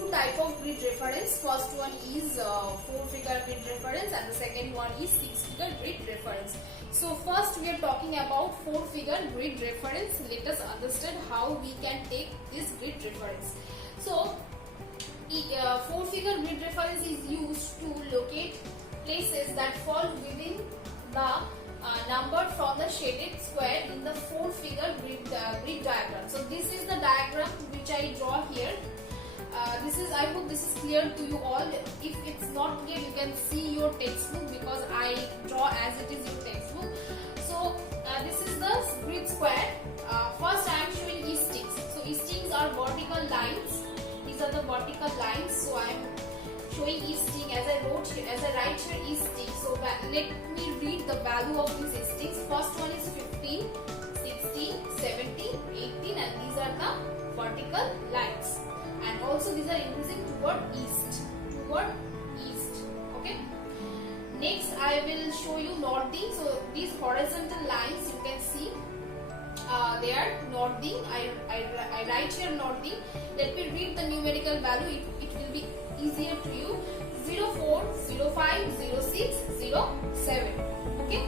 two type of grid reference. First one is 4-figure grid reference and the second one is 6-figure grid reference. So first we are talking about 4-figure grid reference. Let us understand how we can take this grid reference. So 4-figure grid reference is used to locate places that fall within the number from the shaded square in the 4-figure grid diagram. So this is the diagram which I draw here. I hope this is clear to you all. If it's not clear, you can see your textbook because I draw as it is your textbook. So this is the grid square. First I am showing eastings. So eastings are vertical lines. These are the vertical lines. So I am showing easting as I write here easting. So let me read the value of these eastings. First one is 15, 16, 17, 18 and these are the vertical lines. And also these are increasing toward east. Okay. Next I will show you northing. So these horizontal lines you can see they are northing. I write here northing. Let me read the numerical value. It will be easier to you. 04, 05, 06, 07. Okay.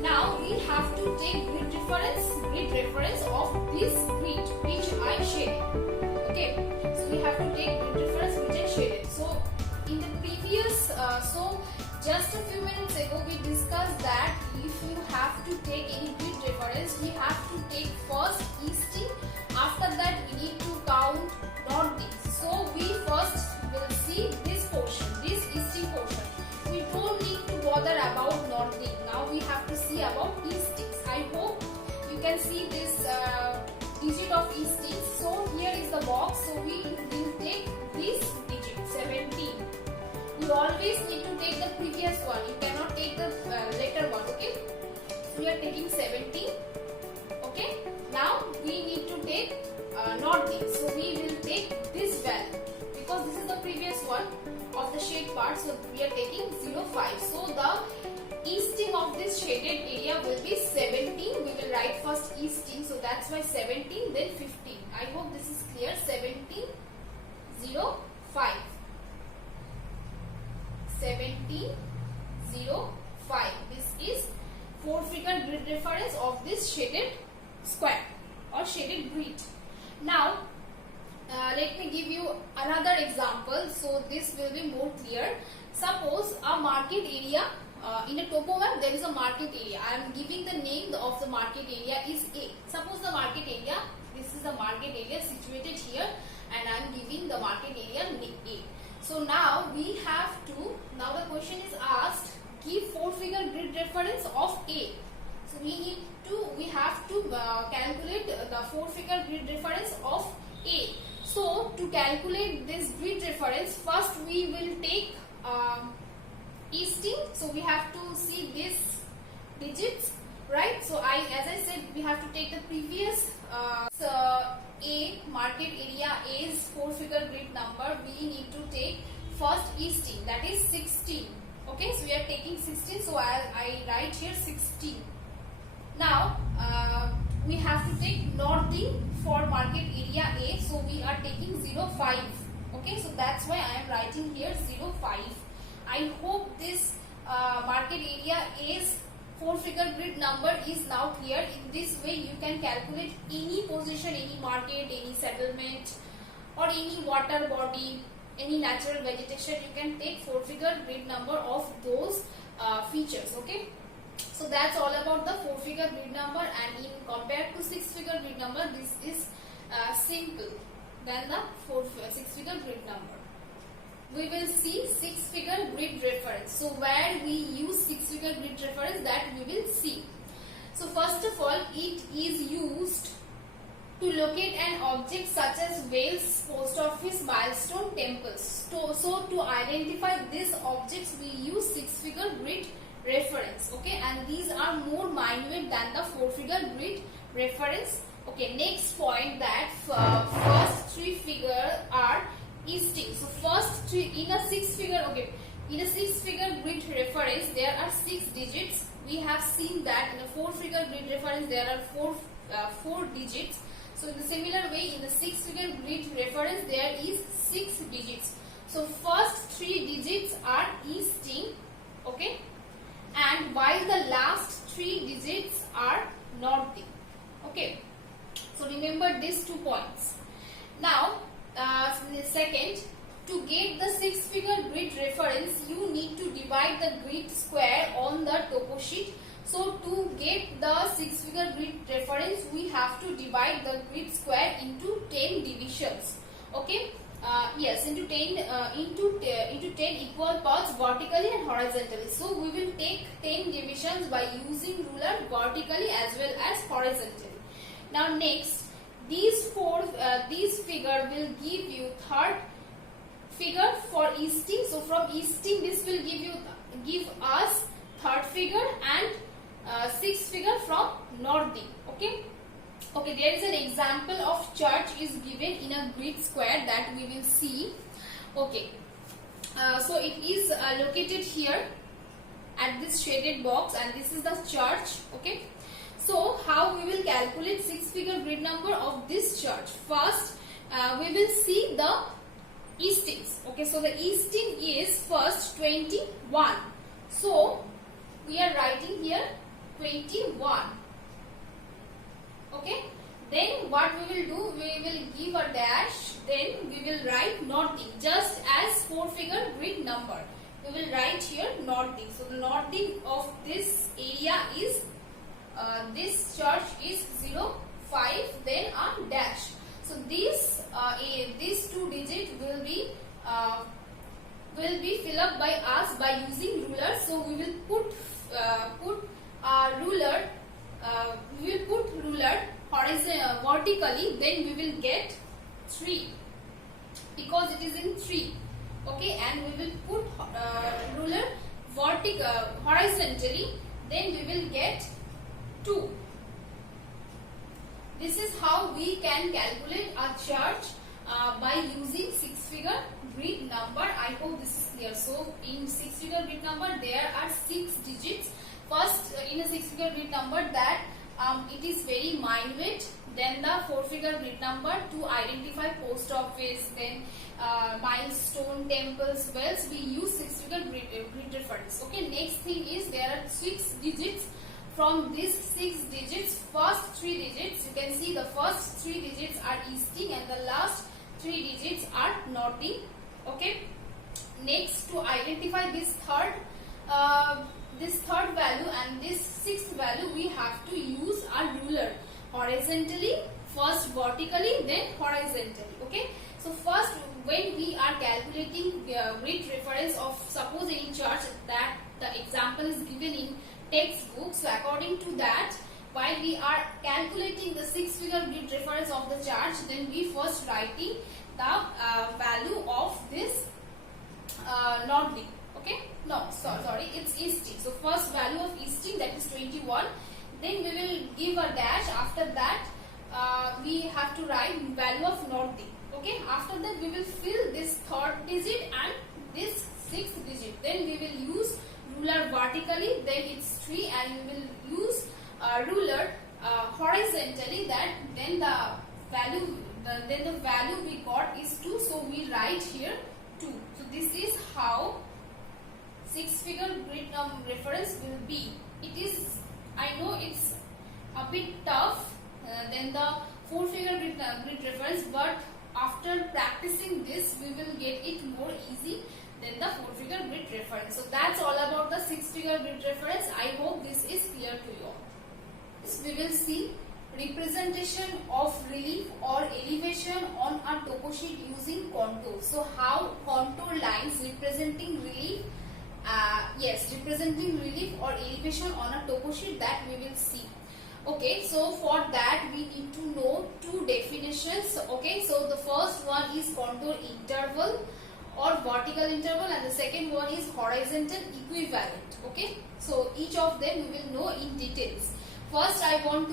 Now we have to take grid reference of this grid which I shaded. Okay. So we have to take grid reference which I shaded. So in the previous, just a few minutes ago we discussed that if you have to take any grid reference, we have to take first easting. After that we need to count northing. So we first will see this portion, this easting portion. We don't need to bother about northing. Now we have to see about eastings. I hope you can see this digit of eastings. So here is the box. So we will take this digit 17. You always need to take the previous one. You cannot take the later one. Okay. So we are taking 17. Okay. Now we need to take northing. So we will take this value because this is the previous one of the shade part. So we are taking 05. So the easting of this shaded area will be 17. We will write first easting. So that's why 17 then 15. I hope this is clear. 17, 05. 17, 05. This is 4-figure grid reference of this shaded square or shaded grid. Now let me give you another example so this will be more clear. Suppose a market area, in a topo map there is a market area. I am giving the name of the market area is A. Suppose the market area, this is the market area situated here and I am giving the market area A. So now we have to, now the question is asked, give 4-figure grid reference of A. So we have to calculate the 4-figure grid reference of A. So to calculate this grid reference, first we will take easting. So we have to see these digits, right? So as I said, we have to take the previous A, market area A's 4-figure grid number. We need to take first easting, that is 16. Okay, so we are taking 16. So I write here 16. Now we have to take northing for market area A. So we are taking 05. Okay, so that's why I am writing here 05. I hope this market area A's 4-figure grid number is now clear. In this way you can calculate any position, any market, any settlement or any water body, any natural vegetation. You can take 4-figure grid number of those features. Okay. So that's all about the 4-figure grid number, and in compared to 6-figure grid number, this is simple than the 6-figure grid number. We will see 6-figure grid reference. So where we use 6-figure grid reference, that we will see. So first of all, it is used to locate an object such as Wales post office, milestone, temples. So to identify these objects, we use 6-figure grid reference. Okay, and these are more minute than the 4-figure grid reference. Okay, next point, that first 3 figure are easting. So first 3 in a 6-figure, okay, in a 6-figure grid reference there are 6 digits. We have seen that in a 4-figure grid reference there are 4 digits. So in the similar way, in the 6-figure grid reference there is 6 digits. digits. So first 3 digits are easting, okay, and while the last 3 digits are northing, okay. So remember these 2 points. Now second, to get the 6-figure grid reference, you need to divide the grid square on the topo sheet. So to get the 6-figure grid reference, we have to divide the grid square into 10 divisions, okay. Yes, into 10 equal parts vertically and horizontally. So we will take 10 divisions by using ruler vertically as well as horizontally. Now next, these figure will give you third figure for easting. So from easting, this will give us third figure and sixth figure from northing, okay. Okay, there is an example of church is given in a grid square that we will see, okay. So it is located here at this shaded box, and this is the church, okay. So how we will calculate 6-figure grid number of this church? First, we will see the eastings, okay. So the easting is first 21. So we are writing here 21. Okay, then what we will do, we will give a dash, then we will write northing, just as 4-figure grid number. We will write here northing. So the northing of this area is this church is 05, then a dash. So these 2 digits will be filled up by us by using ruler. So we will put ruler. We will put ruler vertically, then we will get 3 because it is in 3, okay, and we will put ruler horizontally, then we will get 2. This is how we can calculate a church by using 6-figure grid number. I hope this is clear. So in 6-figure grid number, there are 6 digits. First, in a 6-figure grid number, that it is very minute. Then the 4-figure grid number to identify post office, then milestone, temples, wells. We use 6-figure grid reference. Okay. Next thing is there are 6 digits. From these 6 digits, first 3 digits, you can see the first 3 digits are easting and the last 3 digits are northing. Okay. Next, to identify this third value and this 6th value, we have to use a ruler horizontally, first vertically, then horizontally. Okay. So first, when we are calculating grid reference of suppose any church, that the example is given in textbook. So according to that, while we are calculating the 6-figure grid reference of the church, then we first writing the value of this northing. Okay, no, sorry, it's easting. So first value of easting, that is 21. Then we will give a dash. After that, we have to write value of northing. Okay, after that we will fill this third digit and this 6th digit. Then we will use ruler vertically, then it's 3, and we will use ruler horizontally. That then the value we got is 2. So we write here 2. So this is how 6-figure grid reference will be. It is, I know it's a bit tough than the 4-figure grid reference, but after practicing this, we will get it more easy than the 4-figure grid reference. So that's all about the 6-figure grid reference. I hope this is clear to you all. We will see representation of relief or elevation on a topo sheet using contours. So how contour lines representing relief, representing relief or elevation on a topo sheet, that we will see. Okay, so for that we need to know 2 definitions. Okay, so the first one is contour interval or vertical interval, and the second one is horizontal equivalent. Okay, so each of them we will know in details. First, I want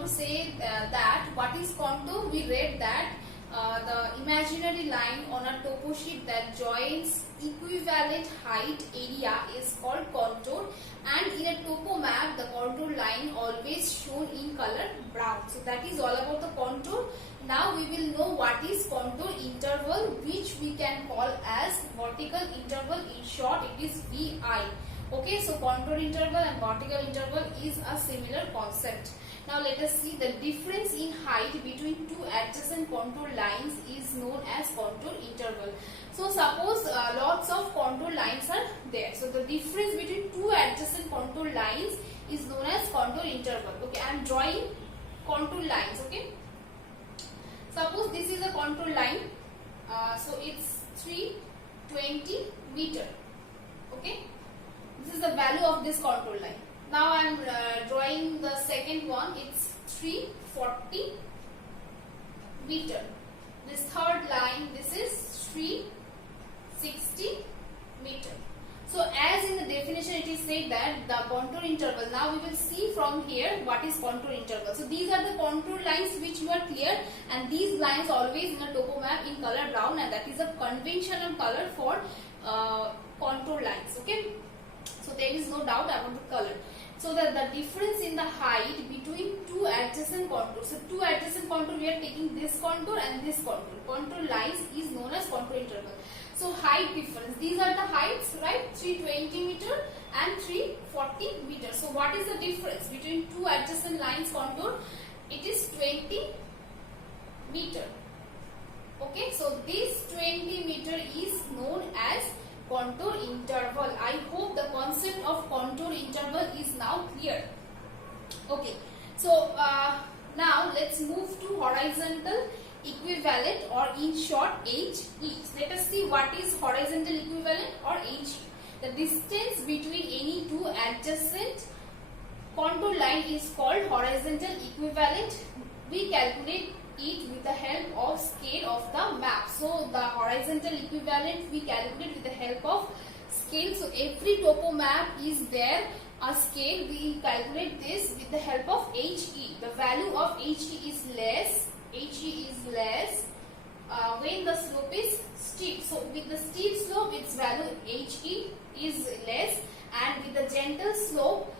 to say that what is contour. We read that the imaginary line on a topo sheet that joins equivalent height area is called contour, and in a topo map the contour line always shown in color brown. So that is all about the contour. Now we will know what is contour interval, which we can call as vertical interval. In short, it is VI. Okay, so contour interval and vertical interval is a similar concept. Now let us see the difference in height between two adjacent contour lines is known as contour interval. So suppose lots of contour lines are there. So the difference between two adjacent contour lines is known as contour interval. Okay, I am drawing contour lines. Okay, suppose this is a contour line. So it's 320 meter. Okay, this is the value of this contour line. Now I am drawing the second one. It's 340 meter. This third line, this is 360 meter. So as in the definition it is said that the contour interval. Now we will see from here what is contour interval. So these are the contour lines which you are clear, and these lines always in a topo map in color brown, and that is a conventional color for contour lines. Okay, so there is no doubt about the color. So the difference in the height between two adjacent contours. So two adjacent contour, we are taking this contour and this contour. Contour lines is known as contour interval. So height difference. These are the heights, right? 320 meter and 340 meter. So what is the difference between two adjacent lines contour? It is 20 meter. Okay, so this 20 meter is known as contour interval. I hope the concept of contour interval is now clear. Okay, so now let's move to horizontal equivalent, or in short HE. Let us see what is horizontal equivalent or HE. The distance between any two adjacent contour line is called horizontal equivalent. We calculate it with the help of scale of the map. So the horizontal equivalent we calculate with the help of scale. So every topo map is there a scale. We calculate this with the help of HE. The value of HE is less. HE is less when the slope is steep. So with the steep slope, its value HE is less, and with the gentle slope,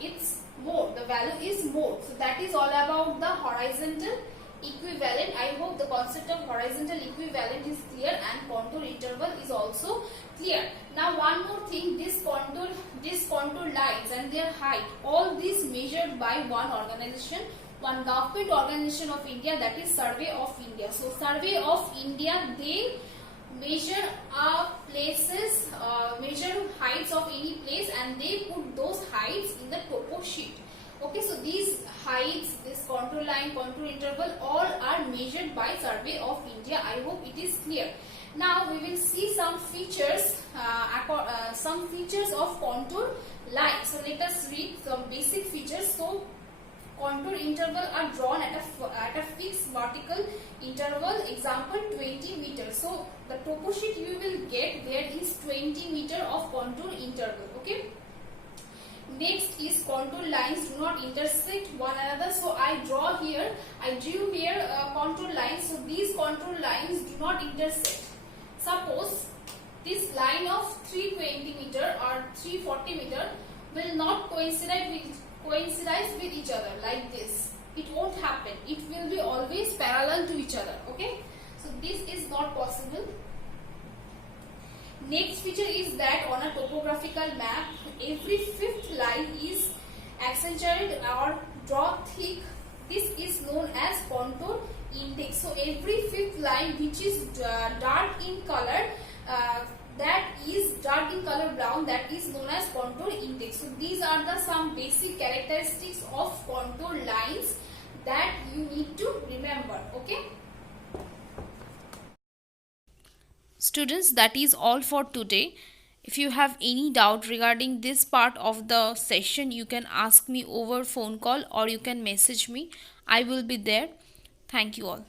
it's more. The value is more. So that is all about the horizontal equivalent. I hope the concept of horizontal equivalent is clear, and contour interval is also clear. Now one more thing, this contour lines and their height, all this measured by one organization, one government organization of India, that is Survey of India. So Survey of India, they measure places, measure heights of any place, and they put those heights in the topo sheet. Okay, so these heights, this contour line, contour interval, all are measured by Survey of India. I hope it is clear. Now we will see some features of contour line. So let us read some basic features. So contour interval are drawn at a fixed vertical interval. Example 20 meters. So the topo sheet you will get, there is 20 meter of contour interval. Okay. Next is contour lines do not intersect one another. So I drew here contour lines. So these contour lines do not intersect. Suppose this line of 320 meter or 340 meter will not coincide with each other like this. It won't happen. It will be always parallel to each other. Okay, so this is not possible. Next feature is that on a topographical map, every fifth line is accentuated or draw thick. This is known as contour index. So every fifth line which is dark in color, brown, that is known as contour index. So these are the some basic characteristics of contour lines that you need to remember. Okay. Students, that is all for today. If you have any doubt regarding this part of the session, you can ask me over phone call or you can message me. I will be there. Thank you all.